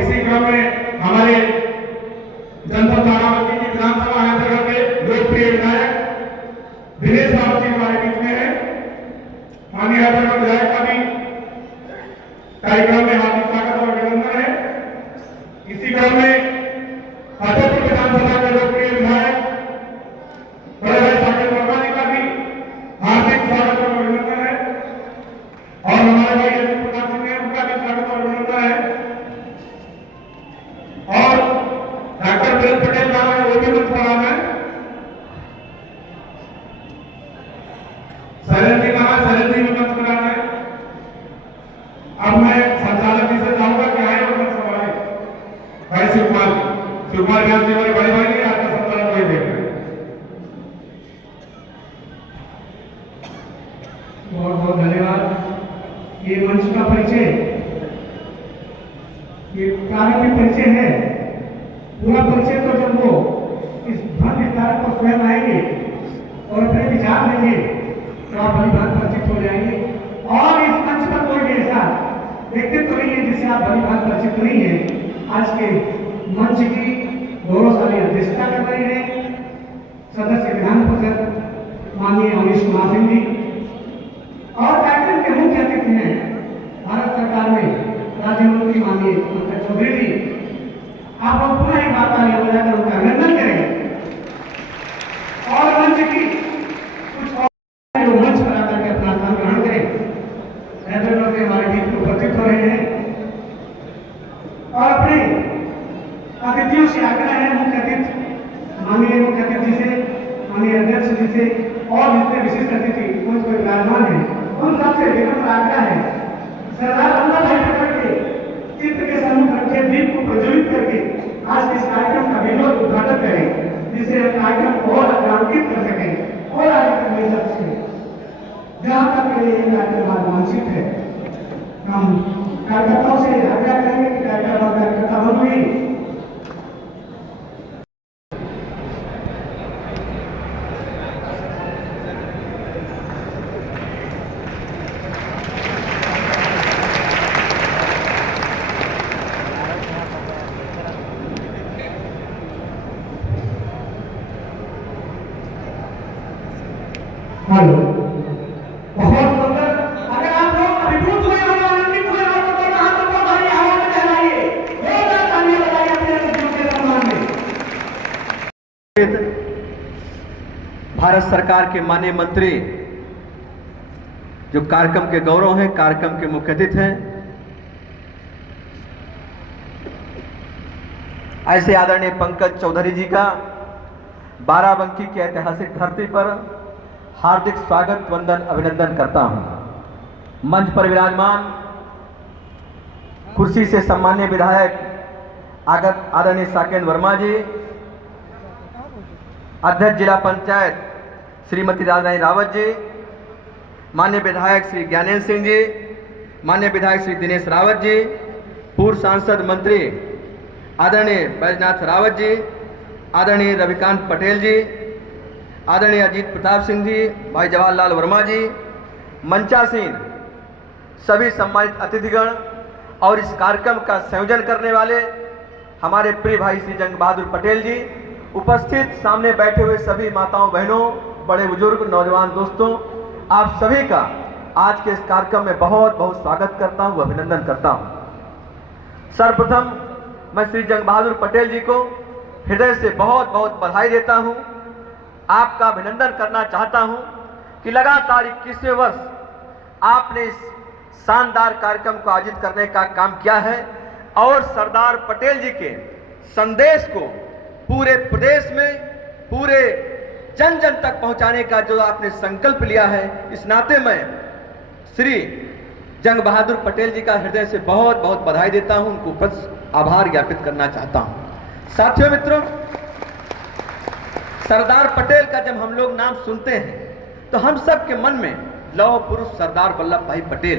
इसी क्रम में हमारे जनपद बाराबंकी की विधानसभा क्षेत्र के लोकप्रिय विधायक दिनेश रावत जी हमारे बीच में है। माननीय अध्यक्ष विधायक का भी कार्यक्रम में हार्दिक स्वागत और अभिनंदन है। इसी क्रम में फतेहपुर विधानसभा के लोकप्रिय विधायक बड़े भाई साकेत वर्मा जी का भी हार्दिक स्वागत और अभिनंदन है और हमारे भाई अजीत प्रताप सिंह है, उनका भी स्वागत और अभिनंदन है। और डॉक्टर वीरेंद्र पटेल साहब है, वो भी मंच पर आना है। शैलेंद्र जी कहा, शैलेंद्र जी भी मंच पर आना है। अब मैं संचालक जी से चाहूंगा कि आए और मंच संभाले भाई शिवकुमार व्यास जी हमारे बड़े भाई आपका संचालन वही देख रहे हैं। बहुत बहुत धन्यवाद। ये मंच का परिचय, ये प्रारंभिक परिचय है। पूरा परिचय तो जब वो इस भव्य विस्तार को स्वयं आएंगे और अपने विचार देंगे तो आप भली भांति परिचित हो जाएंगे। और इस मंच पर कोई भी ऐसा व्यक्तित्व नहीं है जिससे आप भली भांति परिचित नहीं है। आज के मंच की गौरवशाली अध्यक्षता कर रहे हैं सदस्य विधान परिषद माननीय अवनीश कुमार सिंह जी और कार्यक्रम के मुख्य अतिथि हैं भारत सरकार में राज्य मंत्री माननीय पंकज चौधरी जी। आप लोग पुनः एक बार तालियां बजाकर उनका अभिनंदन करें और मंच की कुछ और जो मंच पर आकर के अपना स्थान ग्रहण करें। ऐसे लोग हमारे बीच में उपस्थित हो रहे हैं और अपने अतिथियों से आग्रह है, मुख्य अतिथि माननीय मुख्य अतिथि से, माननीय अध्यक्ष जी से और जितने विशिष्ट अतिथि कोई विराजमान है उन सबसे विनम्र आग्रह है सरदार वल्लभ भाई पटेल के चित्र के सम्मुख रखे दीप को प्रज्वलित करके आज के इस कार्यक्रम का विनोद उद्घाटन करें, जिससे हम कार्यक्रम को और आगान्वित कर सकें और आगे तक ले जा सकें। जहां तक के लिए ये कार्यक्रम वांछित है, हम कार्यकर्ताओं से आग्रह करेंगे कि कार्यकर्ता बंधु हेलो बहुत सुंदर। अगर आप लोग अभिभूत हुए हो, आनंदित हुए हो तो दोनों हाथों को हमारी हवा में लहराइए, जोरदार तालियां बजाइए अपने अतिथियों के सम्मान में। भारत सरकार के माननीय मंत्री जो कार्यक्रम के गौरव हैं, कार्यक्रम के मुख्य अतिथि हैं, ऐसे आदरणीय पंकज चौधरी जी का बाराबंकी की ऐतिहासिक धरती पर हार्दिक स्वागत वंदन अभिनंदन करता हूं। मंच पर विराजमान कुर्सी से सम्मान्य विधायक आदरणीय साकेत वर्मा जी, अध्यक्ष जिला पंचायत श्रीमती राजरानी रावत जी, माननीय विधायक श्री ज्ञानेन्द्र सिंह जी, माननीय विधायक श्री दिनेश रावत जी, पूर्व सांसद मंत्री आदरणीय बैजनाथ रावत जी, आदरणीय रविकांत पटेल जी, आदरणीय अजीत प्रताप सिंह जी, भाई जवाहरलाल वर्मा जी, मंचासीन सभी सम्मानित अतिथिगण और इस कार्यक्रम का संयोजन करने वाले हमारे प्रिय भाई श्री जंग बहादुर पटेल जी, उपस्थित सामने बैठे हुए सभी माताओं बहनों, बड़े बुजुर्ग, नौजवान दोस्तों, आप सभी का आज के इस कार्यक्रम में बहुत बहुत स्वागत करता हूं, अभिनंदन करता हूं। सर्वप्रथम मैं श्री जंग बहादुर पटेल जी को हृदय से बहुत बहुत बधाई देता हूं, आपका अभिनंदन करना चाहता हूं कि लगातार 21वें वर्ष आपने इस शानदार कार्यक्रम को आयोजित करने का काम किया है और सरदार पटेल जी के संदेश को पूरे प्रदेश में, पूरे जन जन तक पहुंचाने का जो आपने संकल्प लिया है, इस नाते मैं श्री जंग बहादुर पटेल जी का हृदय से बहुत बहुत बधाई देता हूं, उनको बस आभार ज्ञापित करना चाहता हूं। साथियों मित्रों, सरदार पटेल का जब हम लोग नाम सुनते हैं तो हम सब के मन में लौह पुरुष सरदार वल्लभ भाई पटेल,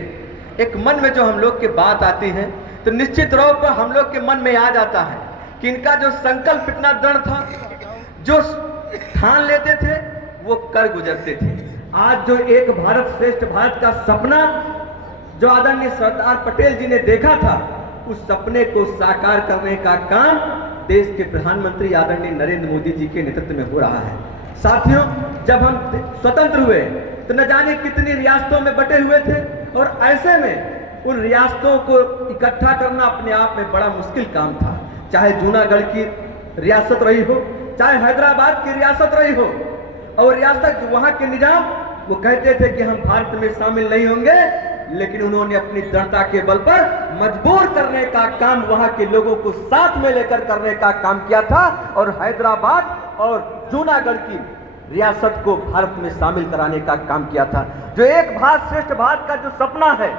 एक मन में जो हम लोग की बात आती है तो निश्चित तौर पर हम लोग के मन में आ जाता है कि इनका जो संकल्प इतना दृढ़ था, जो ठान लेते थे वो कर गुजरते थे। आज जो एक भारत श्रेष्ठ भारत का सपना जो आदरणीय सरदार पटेल जी ने देखा था, उस सपने को साकार करने का काम देश के प्रधानमंत्री आदरणीय नरेंद्र मोदी जी के नेतृत्व में हो रहा है। साथियों, जब हम स्वतंत्र हुए तो न जाने कितनी रियासतों में बटे हुए थे और ऐसे में उन रियासतों को इकट्ठा करना अपने आप में बड़ा मुश्किल काम था। चाहे जूनागढ़ की रियासत रही हो, चाहे हैदराबाद की रियासत रही हो, और रियासत वहां के निजाम वो कहते थे कि हम भारत में शामिल नहीं होंगे, लेकिन उन्होंने अपनी दृढ़ता के बल पर मजबूर करने का काम वहां के लोगों को साथ में लेकर करने का काम किया था और हैदराबाद और जूनागढ़ की रियासत को भारत में शामिल कराने का काम किया था। जो एक भारत श्रेष्ठ भारत का जो सपना है,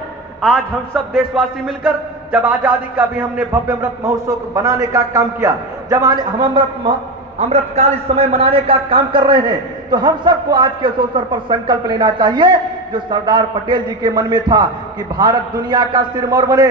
आज हम सब देशवासी मिलकर जब आजादी का भी हमने भव्य अमृत महोत्सव बनाने का काम किया, जब हम अमृतकाल इस समय मनाने का काम कर रहे हैं, तो हम सबको आज के अवसर पर संकल्प लेना चाहिए जो सरदार पटेल जी के मन में था कि भारत दुनिया का सिरमौर बने,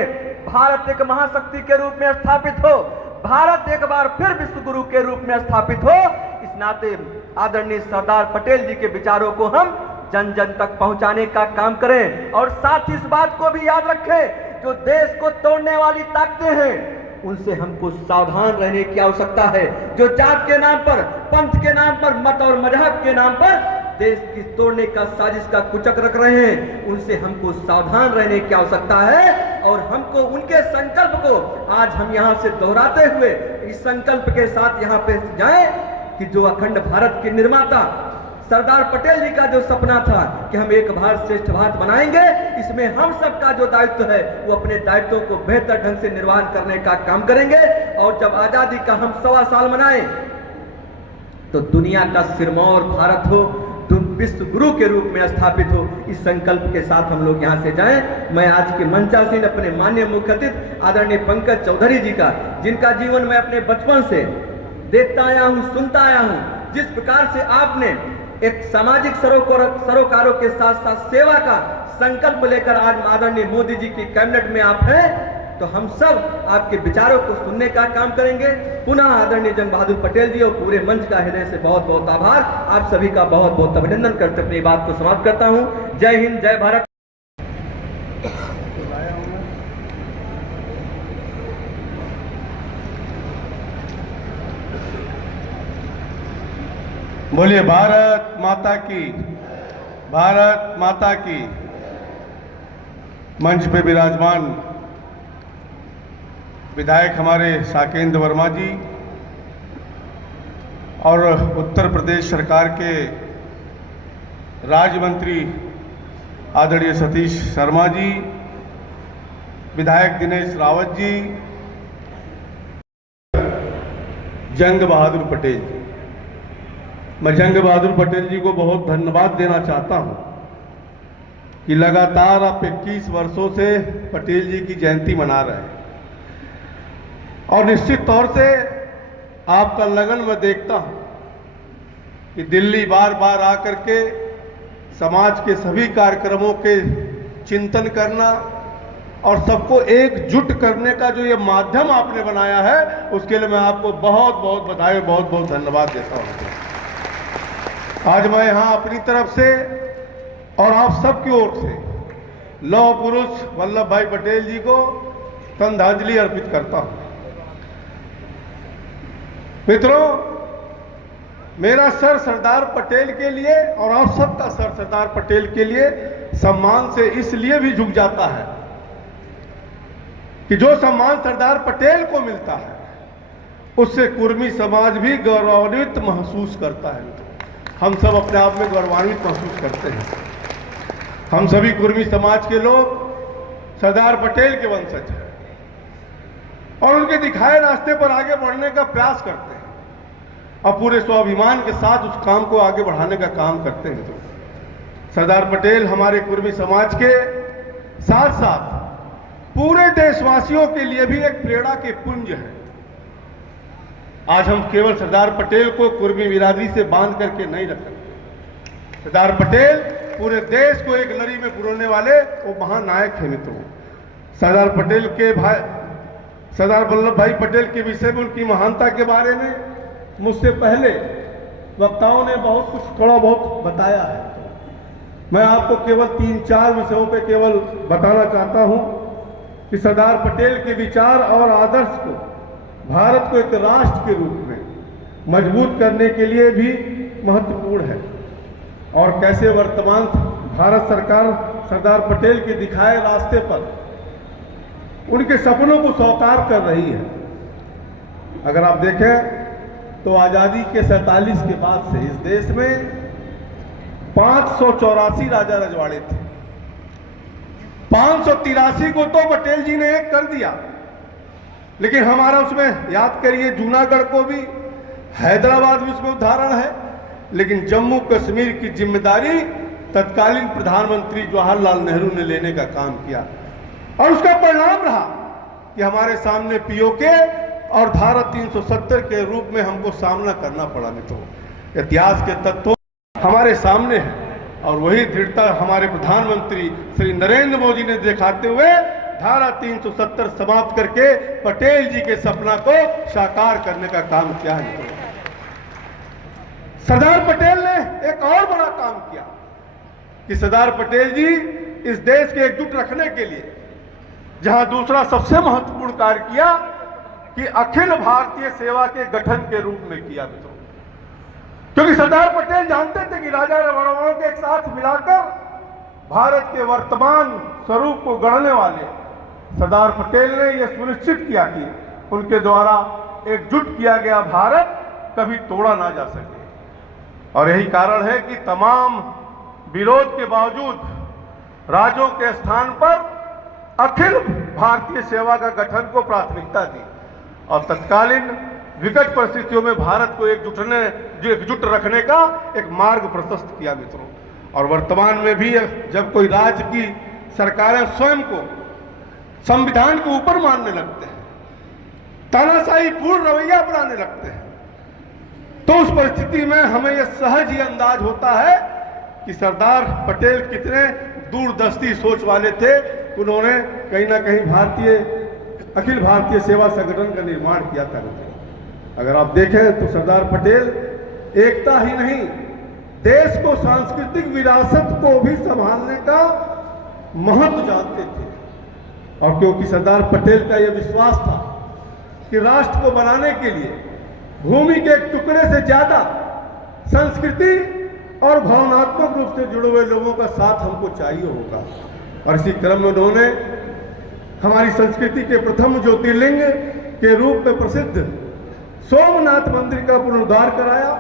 भारत एक महाशक्ति के रूप में स्थापित हो, भारत एक बार फिर विश्व गुरु के रूप में स्थापित हो। इस नाते आदरणीय सरदार पटेल जी के विचारों को हम जन जन तक पहुंचाने का काम करें और साथ ही इस बात को भी याद रखें, जो देश को तोड़ने वाली ताकतें हैं उनसे हमको सावधान रहने की आवश्यकता है। जो जात के नाम पर, पंथ के नाम पर, मत और मजहब के नाम पर देश की तोड़ने का साजिश का कुचक रख रहे हैं, उनसे हमको सावधान रहने की आवश्यकता है और हमको उनके संकल्प को आज हम यहां से दोहराते हुए इस संकल्प के साथ यहां पे जाएं कि जो अखंड भारत के निर्माता सरदार पटेल जी का जो सपना था कि हम एक भारत श्रेष्ठ भारत बनाएंगे, इसमें हम सबका जो दायित्व है वो अपने दायित्वों को बेहतर ढंग से निर्वहन करने का काम करेंगे। और जब आजादी का हम 1.25 साल मनाएं तो दुनिया का सिरमौर भारत हो, विश्व गुरु के रूप में स्थापित हो, इस संकल्प के साथ हम लोग यहाँ से जाएं। मैं आज के मंचासीन अपने माननीय मुख्य अतिथि आदरणीय पंकज चौधरी जी का, जिनका जीवन मैं अपने बचपन से देखता आया हूँ, सुनता आया हूँ, जिस प्रकार से आपने एक सामाजिक सरोकारों के साथ साथ सेवा का संकल्प लेकर आज आदरणीय मोदी जी की कैबिनेट में आप हैं, तो हम सब आपके विचारों को सुनने का काम करेंगे। पुनः आदरणीय जंग बहादुर पटेल जी और पूरे मंच का हृदय से बहुत बहुत आभार, आप सभी का बहुत बहुत अभिनंदन करते अपनी बात को समाप्त करता हूं। जय हिंद, जय भारत। बोलिए भारत माता की, भारत माता की। मंच पे विराजमान विधायक हमारे साकेंद्र वर्मा जी और उत्तर प्रदेश सरकार के राज्य मंत्री आदरणीय सतीश शर्मा जी, विधायक दिनेश रावत जी, जंग बहादुर पटेल जी। मैं जंग बहादुर पटेल जी को बहुत धन्यवाद देना चाहता हूं कि लगातार आप 21 वर्षों से पटेल जी की जयंती मना रहे हैं और निश्चित तौर से आपका लगन मैं देखता हूं कि दिल्ली बार बार आकर के समाज के सभी कार्यक्रमों के चिंतन करना और सबको एकजुट करने का जो ये माध्यम आपने बनाया है, उसके लिए मैं आपको बहुत बहुत बधाई, बहुत बहुत धन्यवाद देता हूं। आज मैं यहां अपनी तरफ से और आप सबकी ओर से लौह पुरुष वल्लभ भाई पटेल जी को श्रद्धांजलि अर्पित करता हूं। मित्रों, मेरा सर सरदार पटेल के लिए और आप सबका सर सरदार पटेल के लिए सम्मान से इसलिए भी झुक जाता है कि जो सम्मान सरदार पटेल को मिलता है उससे कुर्मी समाज भी गौरवान्वित महसूस करता है। हम सब अपने आप में गौरवान्वित महसूस करते हैं। हम सभी कुर्मी समाज के लोग सरदार पटेल के वंशज हैं और उनके दिखाए रास्ते पर आगे बढ़ने का प्रयास करते हैं और पूरे स्वाभिमान के साथ उस काम को आगे बढ़ाने का काम करते हैं। तो सरदार पटेल हमारे कुर्मी समाज के साथ साथ पूरे देशवासियों के लिए भी एक प्रेरणा के पुंज है। आज हम केवल सरदार पटेल को कुर्मी बिरादरी से बांध करके नहीं रख सकते। सरदार पटेल पूरे देश को एक लड़ी में पुरोने वाले वो महानायक है। मित्रों, सरदार पटेल के भाई सरदार वल्लभ भाई पटेल के विषय में, उनकी महानता के बारे में मुझसे पहले वक्ताओं ने बहुत कुछ थोड़ा बहुत बताया है। मैं आपको केवल 3-4 विषयों पे केवल बताना चाहता हूं कि सरदार पटेल के विचार और आदर्श को भारत को एक राष्ट्र के रूप में मजबूत करने के लिए भी महत्वपूर्ण है, और कैसे वर्तमान भारत सरकार सरदार पटेल के दिखाए रास्ते पर उनके सपनों को साकार कर रही है। अगर आप देखें तो आज़ादी के 47 के बाद से इस देश में 584 राजा रजवाड़े थे। 583 को तो पटेल जी ने एक कर दिया, लेकिन हमारा उसमें याद करिए जूनागढ़ को भी, हैदराबाद भी उसमें उदाहरण है। लेकिन जम्मू कश्मीर की जिम्मेदारी तत्कालीन प्रधानमंत्री जवाहरलाल नेहरू ने लेने का काम किया, और उसका परिणाम रहा कि हमारे सामने पीओके और धारा 370 के रूप में हमको सामना करना पड़ा। मित्रों, इतिहास के तत्व हमारे सामने हैं, और वही दृढ़ता हमारे प्रधानमंत्री श्री नरेंद्र मोदी ने दिखाते हुए धारा 370 समाप्त करके पटेल जी के सपना को साकार करने का काम किया है। सरदार पटेल ने एक और बड़ा काम किया कि सरदार पटेल जी इस देश के एकजुट रखने के लिए, जहां दूसरा सबसे महत्वपूर्ण कार्य किया कि अखिल भारतीय सेवा के गठन के रूप में किया। मित्रों, क्योंकि सरदार पटेल जानते थे कि राजा रजवाड़ों के एक साथ मिलाकर भारत के वर्तमान स्वरूप को गढ़ने वाले सरदार पटेल ने यह सुनिश्चित किया कि उनके द्वारा एकजुट किया गया भारत कभी तोड़ा ना जा सके। और यही कारण है कि तमाम विरोध के बावजूद राज्यों के स्थान पर अखिल भारतीय सेवा का गठन को प्राथमिकता दी, और तत्कालीन विकट परिस्थितियों में भारत को एकजुट रखने का एक मार्ग प्रशस्त किया। मित्रों, और वर्तमान में भी जब कोई राज्य की सरकारें स्वयं को संविधान के ऊपर मानने लगते हैं, तानाशाही पूर्ण रवैया अपनाने लगते हैं, तो उस परिस्थिति में हमें यह सहज ही अंदाज होता है कि सरदार पटेल कितने दूरदर्शी सोच वाले थे। उन्होंने कहीं ना कहीं अखिल भारतीय सेवा संगठन का निर्माण किया था। अगर आप देखें तो सरदार पटेल एकता ही नहीं, देश को सांस्कृतिक विरासत को भी संभालने का महत्व जानते थे। और क्योंकि सरदार पटेल का यह विश्वास था कि राष्ट्र को बनाने के लिए भूमि के एक टुकड़े से ज्यादा संस्कृति और भावनात्मक रूप से जुड़े हुए लोगों का साथ हमको चाहिए होगा, और इसी क्रम में उन्होंने हमारी संस्कृति के प्रथम ज्योतिर्लिंग के रूप में प्रसिद्ध सोमनाथ मंदिर का पुनरुद्धार कराया।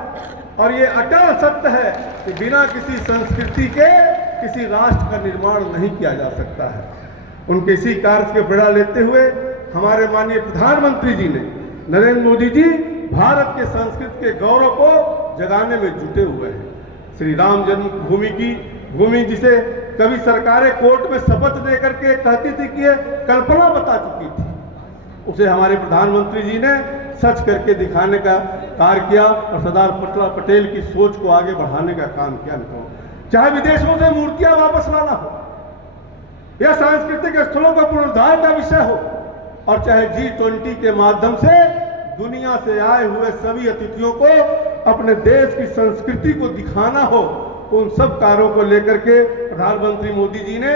और ये अटल सत्य है कि बिना किसी संस्कृति के किसी राष्ट्र का निर्माण नहीं किया जा सकता है। उनके इसी कार्य के प्रेरणा लेते हुए हमारे माननीय प्रधानमंत्री जी ने, नरेंद्र मोदी जी, भारत के संस्कृति के गौरव को जगाने में जुटे हुए हैं। श्री राम जन्मभूमि की भूमि, जिसे कभी सरकारें कोर्ट में शपथ देकर के कहती थी कि ये कल्पना बता चुकी थी, उसे हमारे प्रधानमंत्री जी ने सच करके दिखाने का कार्य किया, और सरदार पटेल की सोच को आगे बढ़ाने का काम किया। चाहे विदेशों से मूर्तियां वापस लाना हो, या सांस्कृतिक स्थलों का पुनरुद्धार का विषय हो, और चाहे G20 के माध्यम से दुनिया से आए हुए सभी अतिथियों को अपने देश की संस्कृति को दिखाना हो, उन सब कार्यों को लेकर के प्रधानमंत्री मोदी जी ने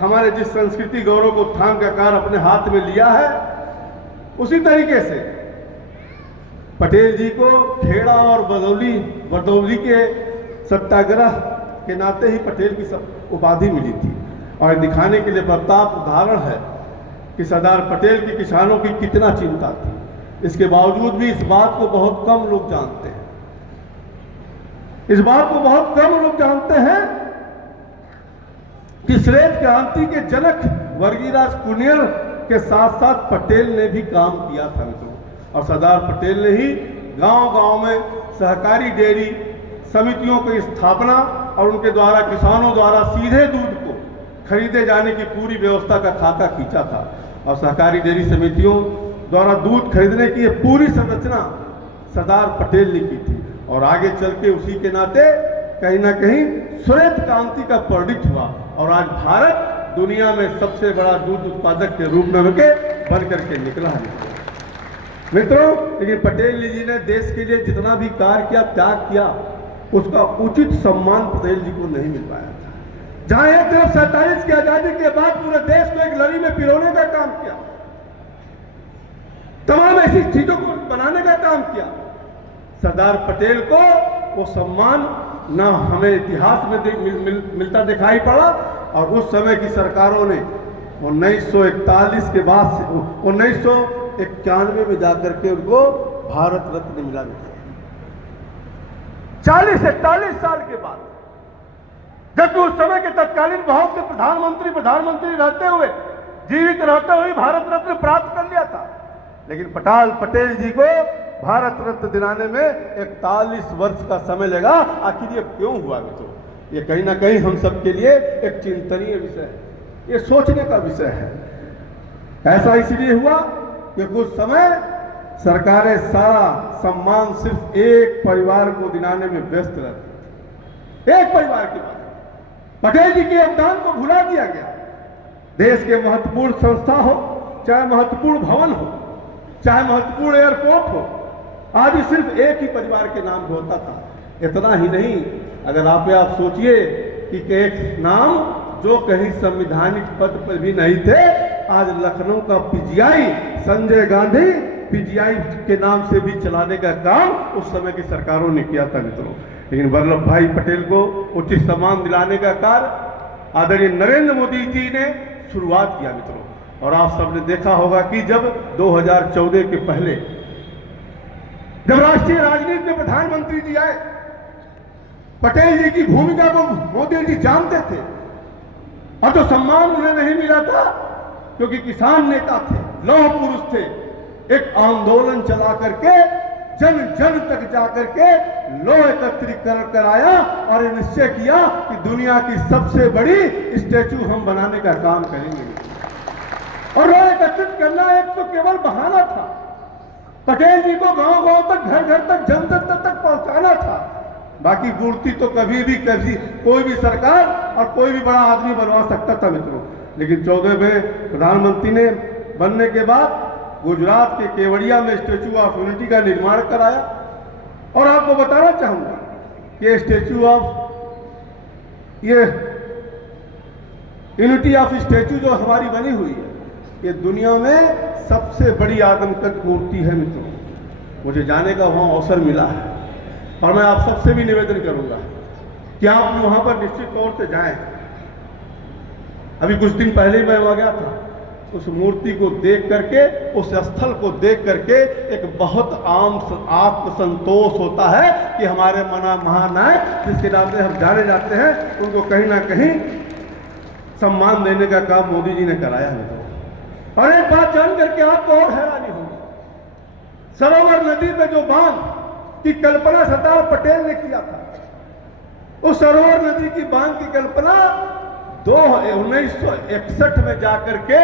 हमारे जिस संस्कृति गौरव को उत्थान का कार्य अपने हाथ में लिया है, उसी तरीके से पटेल जी को खेड़ा और बरदौली के सत्याग्रह के नाते ही पटेल की उपाधि मिली थी। और दिखाने के लिए प्रताप उदाहरण है कि सरदार पटेल की किसानों की कितना चिंता थी। इसके बावजूद भी इस बात को बहुत कम लोग जानते हैं, इस बात को बहुत कम लोग जानते हैं कि श्वेत क्रांति के जनक वर्गीराज कुनियल के साथ साथ पटेल ने भी काम किया था। और सरदार पटेल ने ही गांव-गांव में सहकारी डेयरी समितियों की स्थापना और उनके द्वारा किसानों द्वारा सीधे दूध को खरीदे जाने की पूरी व्यवस्था का खाका खींचा था। और सहकारी डेयरी समितियों द्वारा दूध खरीदने की यह पूरी संरचना सरदार पटेल ने की थी। और आगे चल के उसी के नाते कहीं ना कहीं श्वेत क्रांति का परिणित हुआ, और आज भारत दुनिया में सबसे बड़ा दूध उत्पादक के रूप में बन करके निकला है। मित्रों, लेकिन पटेल जी ने देश के लिए जितना भी कार्य किया, त्याग किया, उसका उचित सम्मान पटेल जी को नहीं मिल पाया था। जहां एक तरफ 47 की आजादी के बाद पूरे देश को एक लड़ी में पिरोने का काम किया, तमाम ऐसी चीजों को बनाने का काम किया, सरदार पटेल को वो सम्मान ना हमें इतिहास में मिलता दिखाई पड़ा। और उस समय की सरकारों ने 1941 के बाद से 1991 में जाकर के उनको भारत रत्न मिला। 40-41 साल के बाद, जबकि उस समय के तत्कालीन बहुत से प्रधानमंत्री रहते हुए, जीवित रहते हुए भारत रत्न प्राप्त कर लिया था, लेकिन पटेल जी को भारत रत्न दिलाने में 41 वर्ष का समय लगा। आखिर ये क्यों हुआ मित्रों? ये कहीं ना कहीं हम सबके लिए एक चिंतनीय विषय है, ये सोचने का विषय है। ऐसा इसलिए हुआ कि कुछ समय सरकारें सारा सम्मान सिर्फ एक परिवार को दिलाने में व्यस्त रहती, एक परिवार के बाद पटेल जी के योगदान को भुला दिया गया। देश के महत्वपूर्ण संस्था हो, चाहे महत्वपूर्ण भवन हो, चाहे महत्वपूर्ण एयरपोर्ट हो, आज सिर्फ एक ही परिवार के नाम पे होता था। इतना ही नहीं, अगर आप सोचिए कि एक नाम जो कहीं संवैधानिक पद पर भी नहीं थे, आज लखनऊ का पीजीआई संजय गांधी पीजीआई के नाम से भी चलाने का काम उस समय की सरकारों ने किया था मित्रों। लेकिन वल्लभ भाई पटेल को उचित सम्मान दिलाने का कार्य आदरणीय नरेंद्र मोदी जी ने शुरुआत किया मित्रों। और आप सबने देखा होगा कि जब 2014 के पहले जब राष्ट्रीय राजनीति में प्रधानमंत्री जी आए, पटेल जी की भूमिका को मोदी जी जानते थे, और तो सम्मान उन्हें नहीं मिला था क्योंकि किसान नेता थे, लौह पुरुष थे। एक आंदोलन चला करके जन जन तक जाकर के लोह एकत्रीकरण कराया और ये निश्चय किया कि दुनिया की सबसे बड़ी स्टैचू हम बनाने का काम करेंगे। और लोह एकत्रित करना एक तो केवल बहाना था, पटेल जी को गांव गांव तक, घर घर तक, जनता तक पहुंचाना था। बाकी मूर्ति तो कभी कोई भी सरकार और कोई भी बड़ा आदमी बनवा सकता था मित्रों। लेकिन 14 में प्रधानमंत्री ने बनने के बाद गुजरात के केवड़िया में स्टैचू ऑफ यूनिटी का निर्माण कराया। और आपको बताना चाहूंगा कि statue of unity of statute जो हमारी बनी हुई है, ये दुनिया में सबसे बड़ी आदमकद मूर्ति है मित्रों। मुझे जाने का वहां अवसर मिला है और मैं आप सबसे भी निवेदन करूंगा कि आप वहां पर निश्चित तौर से जाएं। अभी कुछ दिन पहले मैं वहां गया था। उस मूर्ति को देख करके, उस स्थल को देख करके एक बहुत आत्मसंतोष होता है कि हमारे महानायक जिसके नाम से हम जाने जाते हैं, उनको कहीं ना कहीं सम्मान देने का काम मोदी जी ने कराया है। और एक बात जान करके आपको और हैरानी होगी, सरोवर नदी पे जो बांध की कल्पना सरदार पटेल ने किया था, उस सरोवर नदी की बांध की कल्पना 1961 में जाकर के